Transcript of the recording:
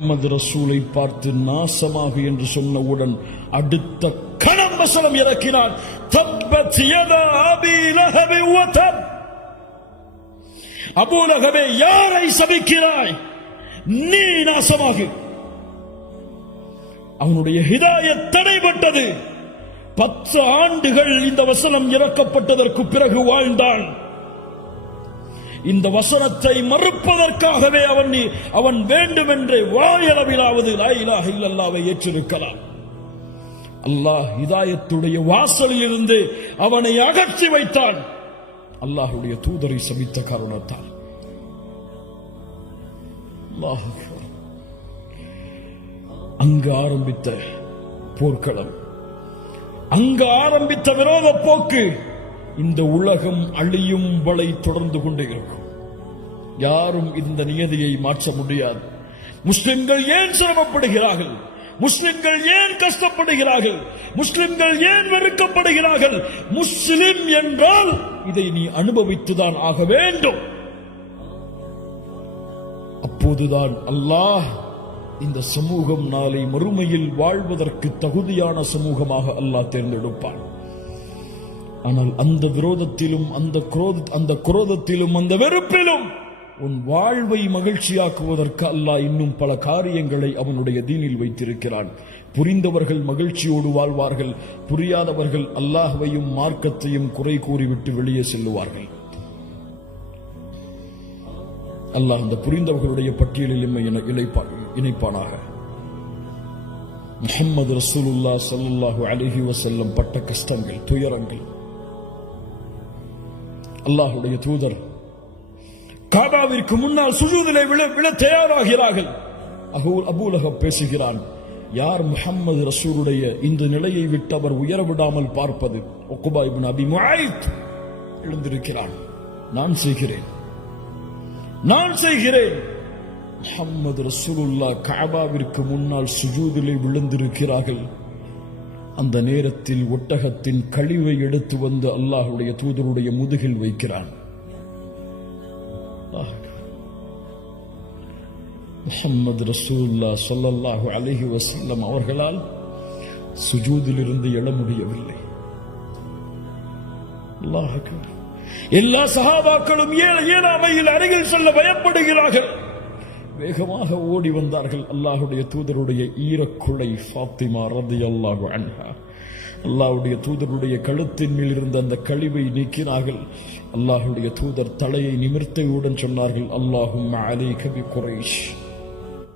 முஹம்மது ரசூலை பார்த்து நாசமாக என்று சொன்னவுடன் அடுத்த கணம் வசனம் இறக்கினான். தப்பத் யதா அபீ லஹப் வ தப். அபூ லஹபே, யாரை சபிக்கிறாய்? நீ நாசமாகு. அவனுடைய ஹிதாயத் தடைபட்டது. 10 ஆண்டுகள் இந்த வசனம் இறக்கப்பட்டதற்கு பிறகு வாழ்ந்தான். இந்த வசனத்தை மறுப்பதற்காகவே அவன் வேண்டுமென்றே வாயளவிலாவது லா இலாஹ இல்லல்லாஹ்வை ஏற்றிருக்கலாம். அல்லாஹ் ஹிதாயத்துடைய வாசலில் இருந்து அவனை அகற்றி வைத்தான். அல்லாஹ்வுடைய தூதரை சபித்த காரணத்தால். அல்லாஹ் அங்கு ஆரம்பித்த போர்க்களம், அங்கு ஆரம்பித்த விரோத போக்கு இந்த உலகம் அழியும் வரை தொடர்ந்து கொண்டே இருக்கும். யாரும் இந்த நியதியை மாற்ற முடியாது. முஸ்லிம்கள் ஏன் சிரமப்படுகிறார்கள்? முஸ்லிம்கள் ஏன் கஷ்டப்படுகிறார்கள்? முஸ்லிம்கள் ஏன் வெறுக்கப்படுகிறார்கள்? முஸ்லிம் என்றால் இதை நீ அனுபவித்துதான் ஆக வேண்டும். அப்போதுதான் அல்லாஹ் இந்த சமூகம் நாளை மறுமையில் வாழ்வதற்கு தகுதியான சமூகமாக அல்லாஹ் தேர்ந்தெடுப்பான். ஆனால் அந்த விரோதத்திலும் அந்த குரோதத்திலும் அந்த வெறுப்பிலும் உன் வாழ்வை மகிழ்ச்சியாக்குவதற்கு அல்லாஹ் இன்னும் பல காரியங்களை அவனுடைய தீனில் வைத்திருக்கிறான். புரிந்தவர்கள் மகிழ்ச்சியோடு வாழ்வார்கள், புரியாதவர்கள் அல்லாஹ்வையும் மார்க்கத்தையும் குறை கூறிவிட்டு வெளியே செல்லுவார்கள். அல்லாஹ் அந்த புரிந்தவர்களுடைய பட்டியலில் இணைப்பானாக. முஹம்மது ரசூலுல்லாஹ் ஸல்லல்லாஹு அலைஹி வஸல்லம் பட்ட கஷ்டங்கள், துயரங்கள். அல்லாஹ்வுடைய தூதர் காபாவிற்கு முன்னால் சுஜூதிலே விழ தயாராகிறார்கள். அபூ லஹப் பேசுகிறான், யார் முஹம்மது ரசூலுடைய இந்த நிலையை விட்டு அவர் உயர விடாமல் பார்ப்பது? உக்பா இப்னு அபி முஆய்த் எழுந்திருக்கிறான். நான் செய்கிறேன். முஹம்மது ரசூலுல்லாஹ் காபாவிற்கு முன்னால் சுஜூதிலே விழுந்திருக்கிறார்கள். அந்த நேரத்தில் ஒட்டகத்தின் கழிவை எடுத்து வந்து அல்லாஹ்வுடைய தூதருடைய முதுகில் வைக்கிறான். முஹம்மது ரசூலுல்லாஹ் ஸல்லல்லாஹு அலைஹி வஸல்லம் அவர்களால் சுஜூதிலிருந்து எழ முடியவில்லை. அல்லாஹ் அக்பர். எல்லா சஹாபாக்களும் ஏழாமையில் அருகில் செல்ல பயப்படுகிறார்கள். வேகமாக ஓடி வந்தார்கள். அல்லாஹ்வுடைய தூதருடைய ஈரக்குலை ஃபாத்திமா ரலியல்லாஹு அன்ஹா அல்லாஹ்வுடைய தூதருடைய கழுத்தின் மேல் இருந்த அந்த கழிவை நீக்கினார்கள். அல்லாஹ்வுடைய தூதர் தலையை நிமிர்த்தியவுடன் சொன்னார்கள், அல்லாஹும்ம அலைக பி குரைஷ்.